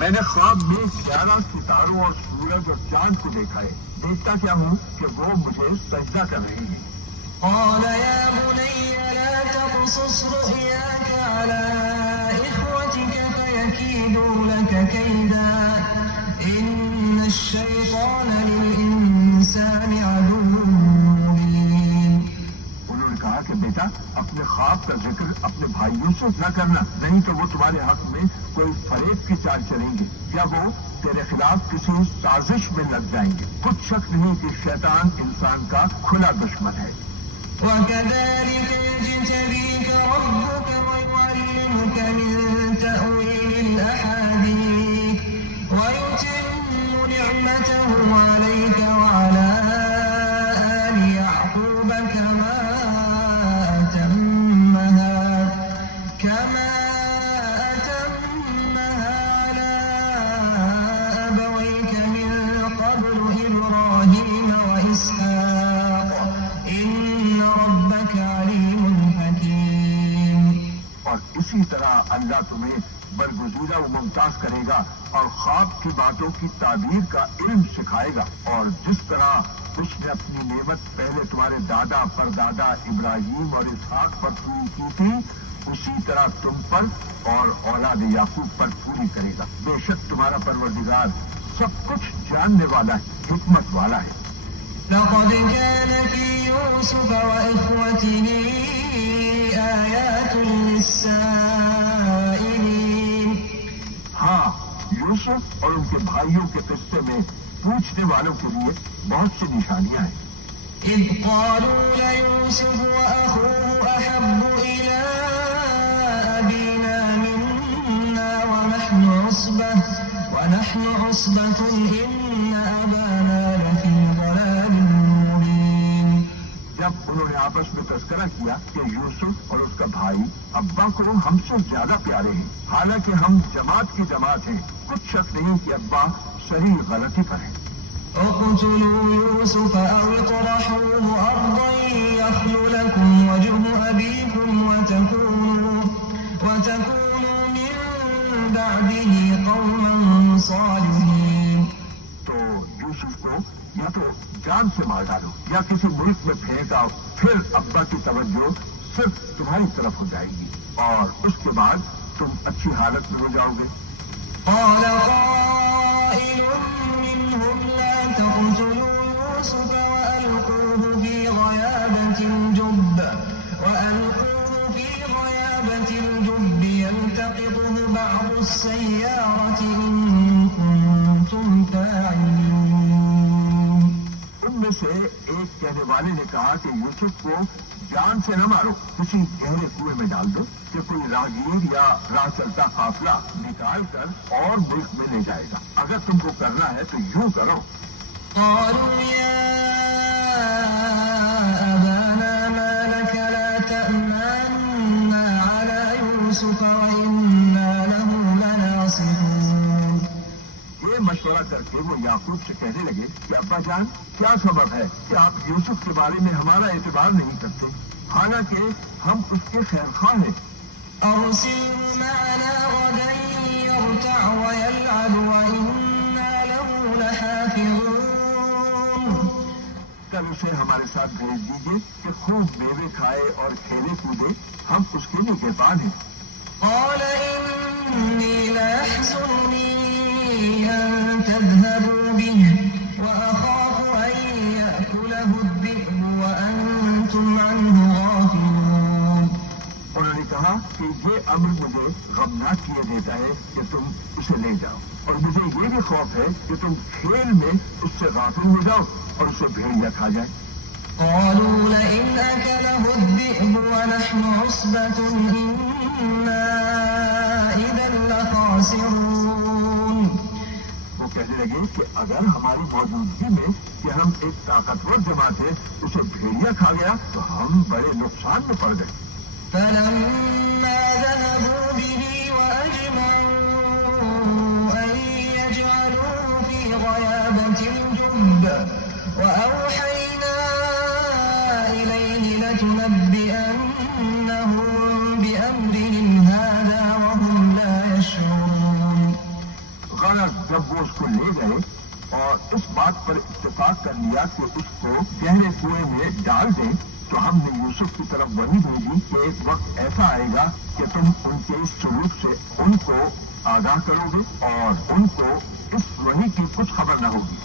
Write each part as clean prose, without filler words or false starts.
میں نے خواب میں 11 ستاروں اور سورج اور چاند کو دیکھا ہے. دیکھتا کیا ہوں کہ وہ مجھے سجدہ کر رہی ہیں. قال يا بني لا تقصص رؤياك على إخوتك فيكيدوا لك كيدا إن الشيطان للإنسان عدو مبين. انہوں نے کہا کہ بیٹا اپنے خواب کا ذکر اپنے بھائیوں سے نہ کرنا، نہیں تو وہ تمہارے حق میں کوئی فریب کی چال چلیں گے یا وہ تیرے خلاف کسی سازش میں لگ جائیں گے. کچھ شک نہیں کہ شیطان انسان کا کھلا دشمن ہے. وكذلك يجتبيك ربك ويعلمك من تأويل الأحاديث ويتم نعمته عليك وعلى آل يعقوب كما أتمها على أبويك من قبل إبراهيم وإسحاق إن ربك عليم حكيم. اور اسی طرح اللہ تمہیں برگزیدہ و ممتاز کرے گا اور خواب کی باتوں کی تعبیر کا علم سکھائے گا. اور جس طرح اس نے اپنی نعمت پہلے تمہارے دادا پردادا ابراہیم اور اسحاق پر پوری کی تھی، اسی طرح تم پر اور اولاد یعقوب پر پوری کرے گا. بے شک تمہارا پروردگار سب کچھ جاننے والا ہے، حکمت والا ہے. لقد كان في يوسف وإخوته آيات للسائلين. ہاں، یوسف اور ان کے بھائیوں کے قصے میں پوچھنے والوں کے لیے بہت سی نشانیاں ہیں. إذ قالوا ليوسف وأخوه أحب إلى أبينا منا ونحن عصبة إن أبانا لفي ضلال مبين. جب انہوں نے آپس میں تذکرہ کیا کہ یوسف اور اس کا بھائی ابا کو ہم سے زیادہ پیارے ہیں، حالانکہ ہم جماعت کی جماعت ہیں، کچھ شک نہیں کہ ابا صحیح غلطی پر ہیں. اقتلوا يوسف أو اطرحوه أرضا يخل لكم وجه أبيكم وتكونوا من بعده قوما صالحين. تو یوسف کو یا تو جان سے مار ڈالو یا کسی ملک میں پھینکا، پھر ابا کی توجہ صرف تمہاری طرف ہو جائے گی اور اس کے بعد تم اچھی حالت میں ہو جاؤ گے. قال قائل منهم لا تقتلوا يوسف وألقوه في غيابة الجب يلتقطه بعض السيارة إن كنتم فاعلين. ان میں سے ایک کہنے والے نے کہا کہ یوسف کو جان سے نہ مارو، کسی گہرے کنویں میں ڈال دو کہ کوئی راہگیر یا راہ چلتا قافلہ نکال کر اور ملک میں لے جائے گا. اگر تم کو کرنا ہے تو یوں کرو. قالوا يا أبانا ما لك لا تأمنا على يوسف وإنا له لناصحون. یہ مشورہ کر کے وہ یعقوب سے کہنے لگے کہ ابا جان کیا سبب ہے کہ آپ یوسف کے بارے میں ہمارا اعتبار نہیں کرتے، حالانکہ ہم اس کے خیر خواہ ہیں. أرسله معنا غدا يرتع ويلعب وإنا له لحافظون. کل اسے ہمارے ساتھ بھیج دیجیے کہ خوب میوے کھائے اور کھیلے کودے، ہم اس کے لیے نگہبان ہیں. قال إني ليحزنني أن تذهبوا به وأخاف أن يأكله الذئب وأنتم عنه غافلون. انہوں نے کہا کہ یہ امر مجھے غمناک کیے دیتا ہے کہ تم اسے لے جاؤ، اور مجھے یہ بھی خوف ہے کہ تم کھیل میں اس سے غافل ہو جاؤ اور اسے بھیڑیا کھا جائے. قالوا لئن أكله الذئب ونحن عصبة إنا إذا لخاسرون. وہ کہنے لگے کہ اگر ہماری موجودگی میں کہ ہم ایک طاقتور جماعت ہے اسے بھیڑیا کھا گیا تو ہم بڑے نقصان میں پڑ گئے. فلما ذهبوا به وأجمعوا أن يجعلوه في غيابة الجب وأوحينا إليه لتنبئنهم بأمرهم هذا وهم لا يشعرون. غرض جب وہ اس کو لے گئے اور اس بات پر اتفاق کر لیا کہ اس کو گہرے کنویں میں ڈال دیں، تو ہم نے یوسف کی طرف وحی بھیجی کہ ایک وقت ایسا آئے گا کہ تم ان کے اس سلوک سے ان کو آگاہ کرو گے اور ان کو اس وحی کی کچھ خبر نہ ہوگی۔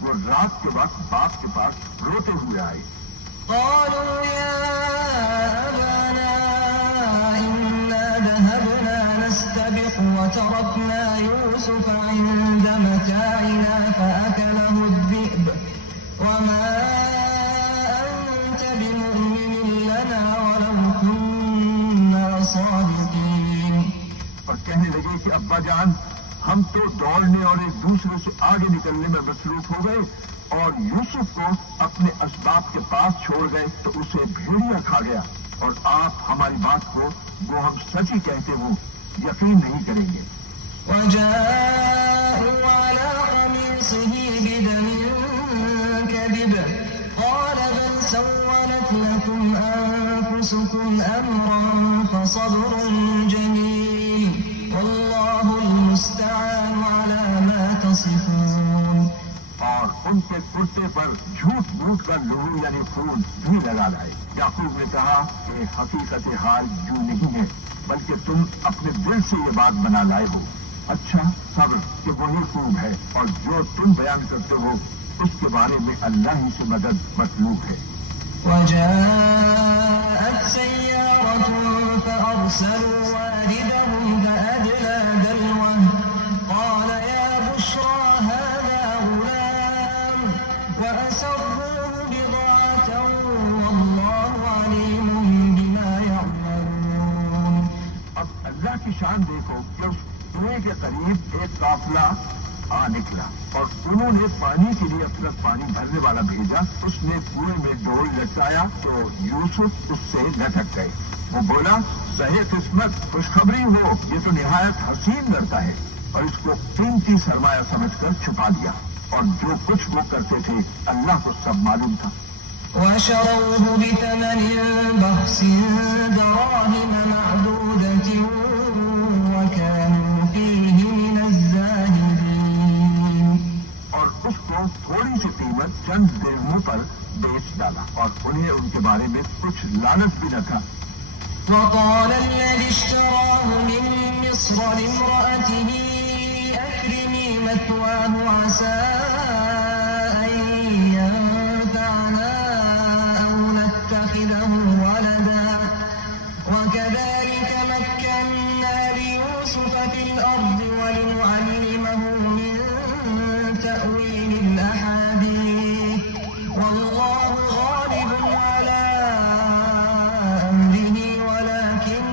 وہ رات کے وقت باپ کے پاس روتے ہوئے آئے۔ قالوا يا أبانا إنا ذهبنا نستبق وتركنا يوسف عند متاعنا فأكله الذئب وما أنت بمؤمن لنا ولو كنا صادقين۔ اور کہنے لگے کہ ابا جان، ہم تو دوڑنے اور ایک دوسرے سے آگے نکلنے میں مصروف ہو گئے اور یوسف کو اپنے اسباب کے پاس چھوڑ گئے تو اسے بھیڑیا کھا گیا، اور آپ ہماری بات کو وہ ہم سچ ہی کہتے ہو یقین نہیں کریں گے۔ وجاءوا على قميصه بدم كذب قال بل سولت لكم أنفسكم أمرا فصبر جميل والله المستعان على ما تصفون۔ اور ان کے کرتے پر جھوٹ موٹ کا لہو یعنی خون بھی لگا لائے۔ یعقوب نے کہا کہ حقیقت حال یوں نہیں ہے بلکہ تم اپنے دل سے یہ بات بنا لائے ہو۔ اچھا صبر کہ وہی خوب ہے، اور جو تم بیان کرتے ہو اس کے بارے میں اللہ ہی سے مدد مطلوب ہے۔ وجاءت سيارة فأرسلوا واردهم فأدلى دلوه قال يا بشرى هذا غلام وأسروه بضاعة والله عليم بما يعملون۔ اب اللہ کی شان دیکھو کہ اس کنویں کے قریب ایک قافلہ آ نکلا اور انہوں نے پانی کے لیے اپنا پانی بھرنے والا بھیجا۔ اس نے کنویں میں ڈول لٹکایا تو یوسف اس سے لٹک گئے۔ وہ بولا صحیح قسمت، خوشخبری ہو، یہ تو نہایت حسین لڑکا ہے، اور اس کو قیمتی سرمایہ سمجھ کر چھپا دیا، اور جو کچھ وہ کرتے تھے اللہ کو سب معلوم تھا۔ وشروه بثمن بخس دراهم معدودة وكانوا فيه من الزاهدين۔ اور اس کو تھوڑی سی قیمت چند درہموں پر بیچ ڈالا، اور انہیں ان کے بارے میں کچھ لالچ بھی نہ تھا۔ وقال الذي اشتراه من مصر لامرأته أكرمي مثواه عسى أن ينفعنا أو نتخذه ولدا وكذلك مكنا ليوسف في الأرض ولنعلمه من تأويل الأحاديث والله غالب على أمره ولكن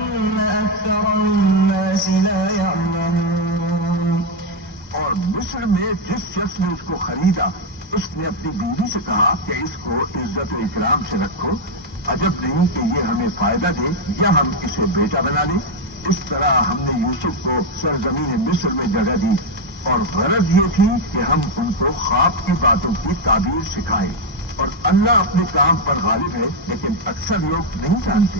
أكثر الناس لا يعلمون۔ اور مصر میں جس شخص نے اس کو خریدا اس نے اپنی بیوی سے کہا کہ اس کو عزت و اکرام سے رکھو، عجب نہیں کہ یہ ہمیں فائدہ دے یا ہم اسے بیٹا بنا لیں۔ اس طرح ہم نے یوسف کو سرزمین مصر میں جگہ دی، اور غرض یہ تھی کہ ہم ان کو خواب کی باتوں کی تعبیر سکھائیں، اور اللہ اپنے کام پر غالب ہے لیکن اکثر لوگ نہیں جانتے۔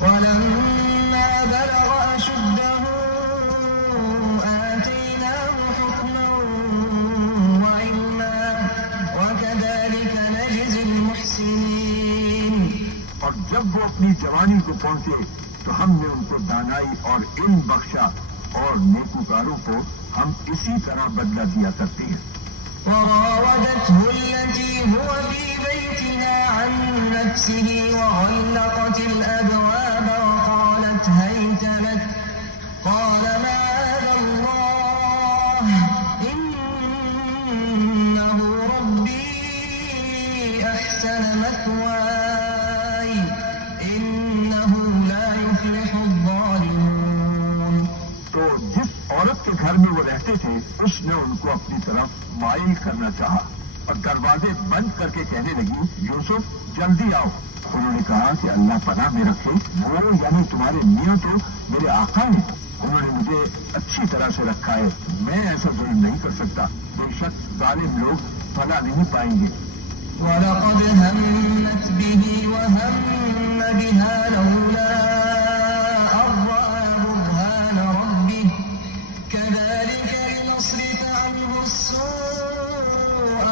ولما بلغ أشده آتيناه حكما وعلما وكذلك نجزي المحسنين۔ اور جب وہ اپنی جوانی کو پہنچے تو ہم نے ان کو دانائی اور علم بخشا، اور نیکوکاروں کو ہم اسی طرح بدلہ دیا کرتے ہیں۔ وراودته التي هو في بيتها عن نفسه وغلقت الأبواب وقالت هيت لك قال معاذ الله إنه ربي أحسن مثواي إنه لا يفلح الظالمون۔ تو جس عورت کے گھر میں وہ رہتے تھے اس نے ان کو اپنی طرف مائل کرنا چاہا اور دروازے بند کر کے کہنے لگی یوسف جلدی آؤ۔ انہوں نے کہا کہ اللہ پناہ میں رکھے، وہ یعنی تمہارے میاں تو میرے آقا ہیں، انہوں نے مجھے اچھی طرح سے رکھا ہے، میں ایسا ظلم نہیں کر سکتا، بے شک ظالم لوگ بھلا نہیں پائیں گے۔ ولقد همت به وهم بها لولا أن رأى برهان ربه كذلك لنصرف عنه السوء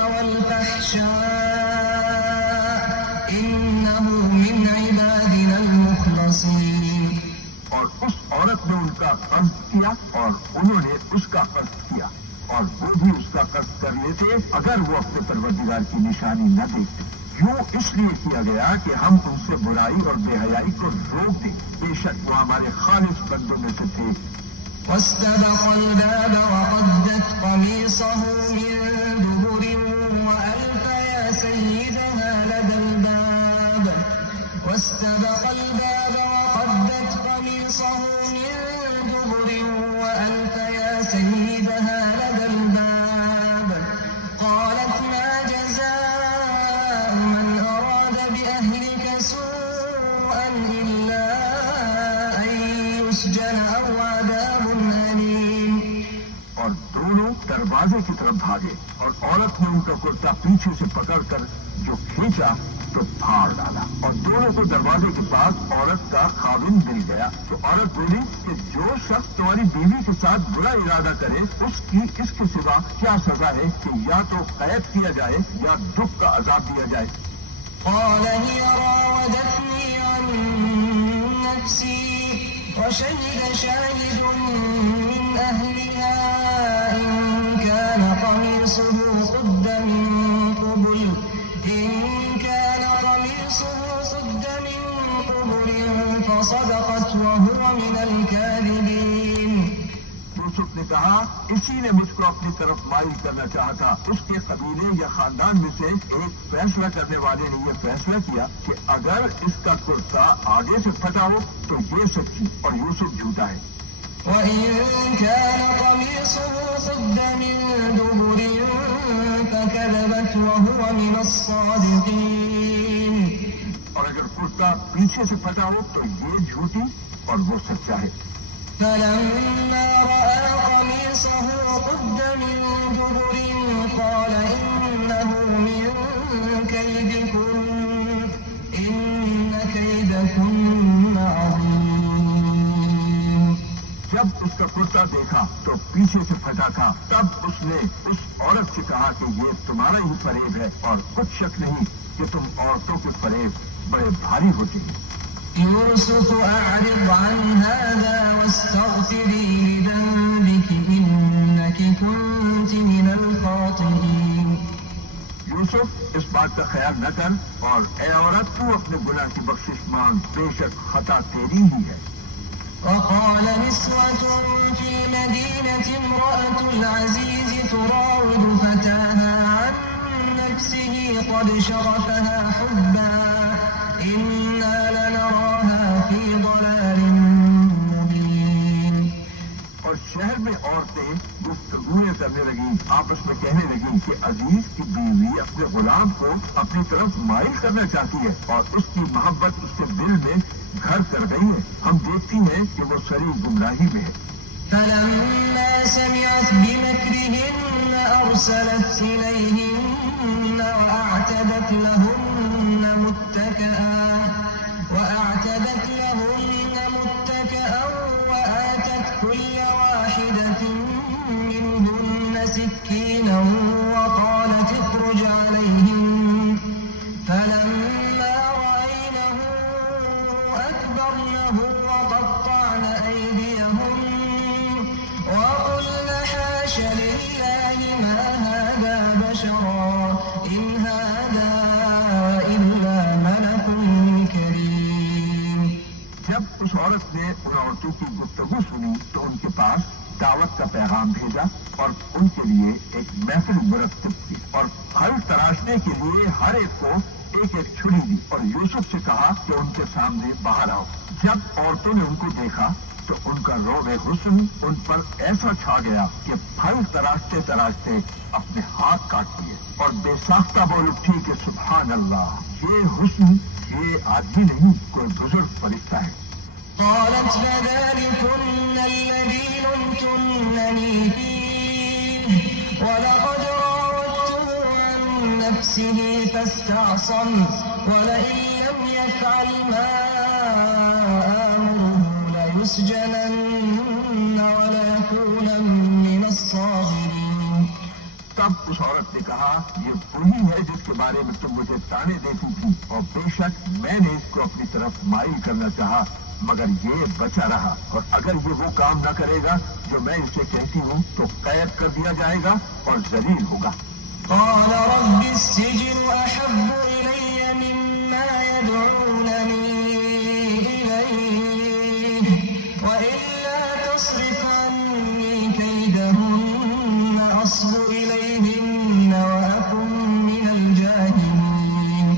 والفحشاء إنه من عبادنا المخلصين. اور اس عورت نے ان کا قصد کیا اور انہوں نے اس کا قصد کیا، اور وہ بھی اس کا قصد کر لیتے اگر وہ اپنے پروردگار کی نشانی نہ دیکھتے. یوں اس لیے کیا گیا کہ ہم ان سے برائی اور بے حیائی کو روک دیں. بے شک وہ ہمارے خالص بندوں میں سے تھے. واستبق الباب وقدت قميصه من دبر وألف يا سيدها لدى الباب واستبق الباب وقدت قميصه من دبر وألف يا سيدها لدى الباب قالت ما جزاء من أراد بأهلك سوءا إلا أن يسجن أو عذاب أليم. اور دونوں دروازے کی طرف بھاگے اور عورت نے ان کا کرتا پیچھے سے پکڑ کر جو کھینچا تو پھاڑ ڈالا، اور دونوں کو دروازے کے پاس عورت کا خاوند مل گیا. تو عورت بولی کہ جو شخص تمہاری بیوی کے ساتھ برا ارادہ کرے اس کی اس کے سوا کیا سزا ہے کہ یا تو قید کیا جائے یا دکھ کا عذاب دیا جائے. قال هي راودتني عن نفسي وشهد شاهد من أهلها إن كان قميصه قد من قبل فصدقت وهو من الكاذبين. یوسف نے کہا اسی نے مجھ کو اپنی طرف مائل کرنا چاہا تھا. اس کے قبیلے یا خاندان میں سے ایک فیصلہ کرنے والے نے یہ فیصلہ کیا کہ اگر اس کا کرتا آگے سے پھٹا ہو تو یہ سچی اور یوسف جھوٹا ہے. وَإِن كَانَ قَمِيصُهُ قُدَّ مِن دُبُرٍ فَكَذَبَتْ وَهُوَ مِنَ الصَّادِقِينَ. اور اگر کرتا پیچھے سے پھٹا ہو تو یہ جھوٹی اور وہ سچا ہے. فَلَمَّا رَأَىٰ قَمِيصَهُ قُدَّ مِن دُبُرٍ قَالَ إِنَّهُ مِن كَيْدِكُنَّ إِنَّ كَيْدَكُنَّ عَظِيمٌ. جب اس کا کرتا دیکھا تو پیچھے سے پھٹا تھا، تب اس نے اس عورت سے کہا کہ یہ تمہارا ہی فریب ہے اور کچھ شک نہیں کہ تم عورتوں کے فریب بڑے بھاری ہوتے ہیں. يوسف أعرض عن هذا واستغفري لذنبك إنك كنت من الخاطئين. یوسف اس بات کا خیال نہ کر اور اے عورت تو اپنے گناہ کی بخشش مانگ، بے شک خطا تیری ہی ہے. وقال نسوة في المدينة امرأة العزيز تراود فتاها عن نفسه قد شغفها حبا إنا لنراها في ضلال مبين. اور شہر میں عورتیں گفتگویں کرنے لگیں، آپس میں کہنے لگیں کہ عزیز کی بیوی اپنے غلام کو اپنی طرف مائل کرنا چاہتی ہے اور اس کی محبت اس کے دل میں گھر کر گئی ہے. ہم دیکھتی ہیں کہ وہ سری گمراہی میں ہے. فلما سمعت بمكرهن أرسلت إليهن وأعتدت لهن متكئا وآتت كل واحدة منهن سكينا وقالت اخرج عليهن. فلما رأينه أكبرنه وقطعن أيديهن وقلن حاش لله ما هذا بشرا إن هذا إلا ملك كريم. جب اس عورت نے ان عورتوں کی گفتگو سنی تو ان کے پاس دعوت کا پیغام بھیجا اور ان کے لیے ایک محفل مرتب کی اور پھل تراشنے کے لیے ہر ایک کو ایک ایک چھری دی اور یوسف سے کہا کہ ان کے سامنے باہر آؤ. جب عورتوں نے ان کو دیکھا تو ان کا روب حسن ان پر ایسا چھا گیا کہ پھل تراشتے تراشتے اپنے ہاتھ کاٹ دیے اور بے ساختہ بول اٹھی کہ سبحان اللہ، یہ حسن یہ آدمی نہیں کوئی بزرگ فرشتہ ہے. قالت فذلكن الذي لمتنني فيه ولقد راودته عن نفسه فاستعصم ولئن لم يفعل ما آمره ليسجنن وليكونن من الصاغرين. تب اس عورت نے کہا یہ وہی ہے جس کے بارے میں تم مجھے تانے دیتی تھی اور بے شک میں نے اس کو اپنی طرف مائل کرنا چاہا مگر یہ بچا رہا اور اگر یہ وہ کام نہ کرے گا جو میں اسے کہتی ہوں تو قید کر دیا جائے گا اور ذلیل ہوگا. قال رب السجن أحب إلي مما يدعونني إليه وإلا تصرف عني كيدهن أصب إليهن وأكن من الجاهلين.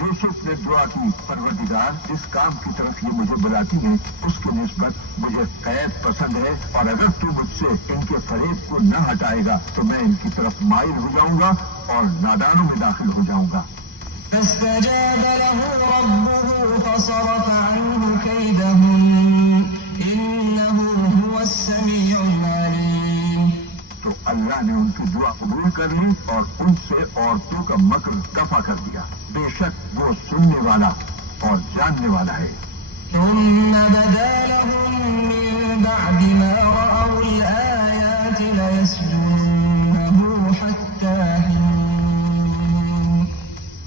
یوسف نے دعا کی پروردگار جس کام کی طرف یہ مجھے بلاتی ہے اس کی نسبت مجھے قید پسند ہے اور اگر تو مجھ سے ان کے فریب کو نہ ہٹائے گا تو میں ان کی طرف مائل ہو جاؤں گا اور نادانوں میں داخل ہو جاؤں گا. فاستجاب له ربه فصرف عنه كيدهن إنه هو السميع العليم. تو اللہ نے ان کی دعا قبول کر لی اور ان سے عورتوں کا مکر دفع کر دیا. بے شک وہ سننے والا اور جاننے والا ہے. ثم بدا لهم من بعد ما رأوا الآيات ليسجننه حتى حين.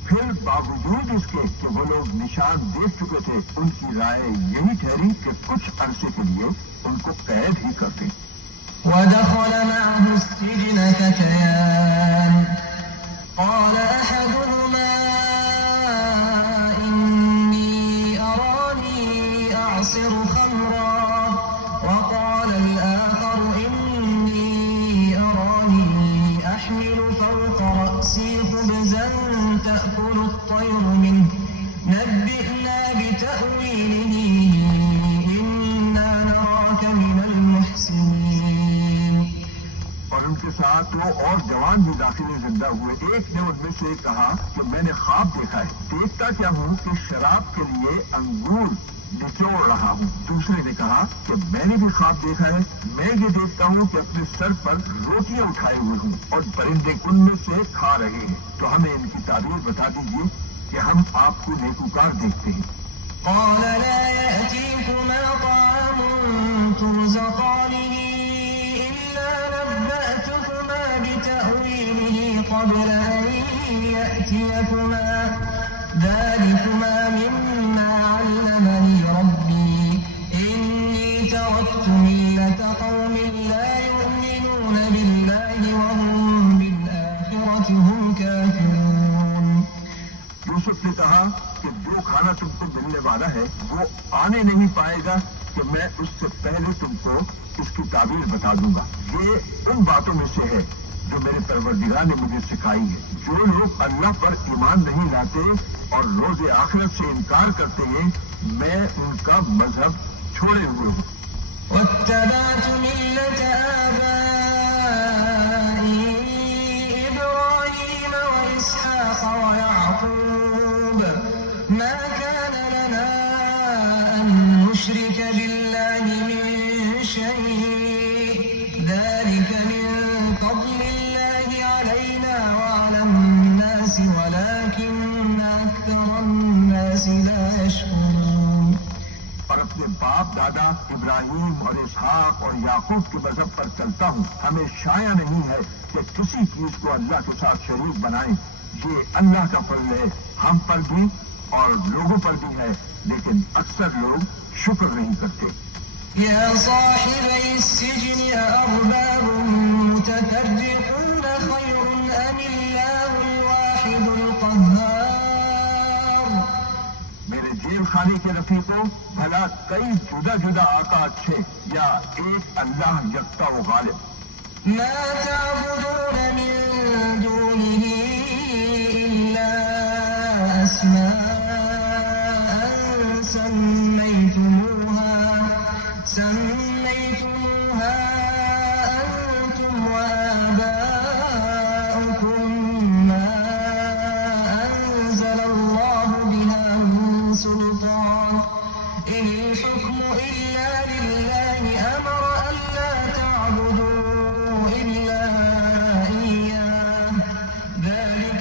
پھر باوجود اس کے کہ وہ لوگ نشان دیکھ چکے تھے ان کی رائے یہی ٹھہری کہ کچھ عرصے کے لیے ان کو قید ہی کر دیں. ودخل معه السجن فتيان قال أحدهما إني أراني أعصر خمرا وقال الآخر إني أراني أحمل فوق رأسي خبزا تأكل الطير منه نبئنا بتأويله إنا نراك من المحسنين. اور ان کے ساتھ وہ اور جوان بھی داخل زندہ ہوئے. ایک نے ان میں سے کہا کہ میں نے خواب دیکھا ہے. دیکھتا کیا ہوں کہ شراب کے لیے انگور نچوڑ رہا ہوں. دوسرے نے کہا کہ میں نے بھی خواب دیکھا ہے. میں یہ دیکھتا ہوں کہ اپنے سر پر روٹیاں اٹھائے ہوئے ہوں اور پرندے ان میں سے کھا رہے ہیں. تو ہمیں ان کی تعبیر بتا دیجیے کہ ہم آپ کو نیکوکار دیکھتے ہیں. قال لا يأتيكما طعام ترزقانه إلا نبأتكما بتأويله قبل أن يأتيكما ذلكما مما علمني ربي إني تركت ملة قوم لا يؤمنون بالله وهم بالآخرة هم كافرون. یوسف نے کہا کہ جو کھانا تم کو ملنے والا ہے وہ آنے نہیں پائے گا کہ میں اس سے پہلے تم کو اس کی تعبیر بتا دوں گا. یہ ان باتوں میں سے ہے جو میرے پروردگار نے مجھے سکھائی ہے. جو لوگ اللہ پر ایمان نہیں لاتے اور روز آخرت سے انکار کرتے ہیں میں ان کا مذہب چھوڑے ہوئے ہوں. واتبعت ملة آبائي إبراهيم وإسحاق ويعقوب ما كان لنا أن نشرك بالله من شيء ذلك من فضل الله علينا وعلى الناس ولكن أكثر الناس لا يشكرون. اور اپنے باپ دادا ابراہیم اور اسحاق اور یعقوب کے مذہب پر چلتا ہوں. ہمیں شایع نہیں ہے کہ کسی چیز کو اللہ کے ساتھ شریک بنائیں. یہ اللہ کا فضل ہے ہم پر بھی اور لوگوں پر بھی ہے لیکن اکثر لوگ شکر نہیں کرتے. يا صاحبي السجن أأرباب متفرقون خير أم الله الواحد القهار. میرے جیل خانے کے رفیقوں بھلا کئی جدا جدا آقا اچھے یا ایک اللہ یکتا و غالب. ما تعبدون من دونه إلا أسماء سميتموها أنتم وآباؤكم ما أنزل الله بها من سلطان إن الحكم إلا لله أمر ألا تعبدوا إلا إياه ذلك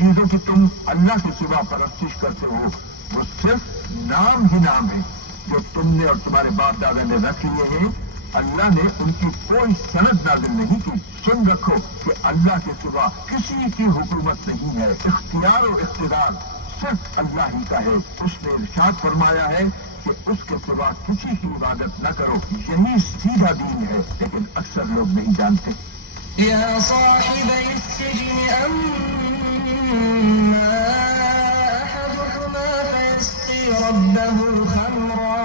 چیزوں کی تم اللہ کے سوا پرستش کرتے ہو وہ صرف نام ہی نام ہے جو تم نے اور تمہارے باپ دادا نے رکھ لیے ہیں. اللہ نے ان کی کوئی سند نازل نہیں کی. سن رکھو کہ اللہ کے سوا کسی کی حکومت نہیں ہے. اختیار و اقتدار صرف اللہ ہی کا ہے. اس نے ارشاد فرمایا ہے کہ اس کے سوا کسی کی عبادت نہ کرو. یہی سیدھا دین ہے لیکن اکثر لوگ نہیں جانتے. يا صاحبي السجن أما أحدكما فيسقي ربه خمرا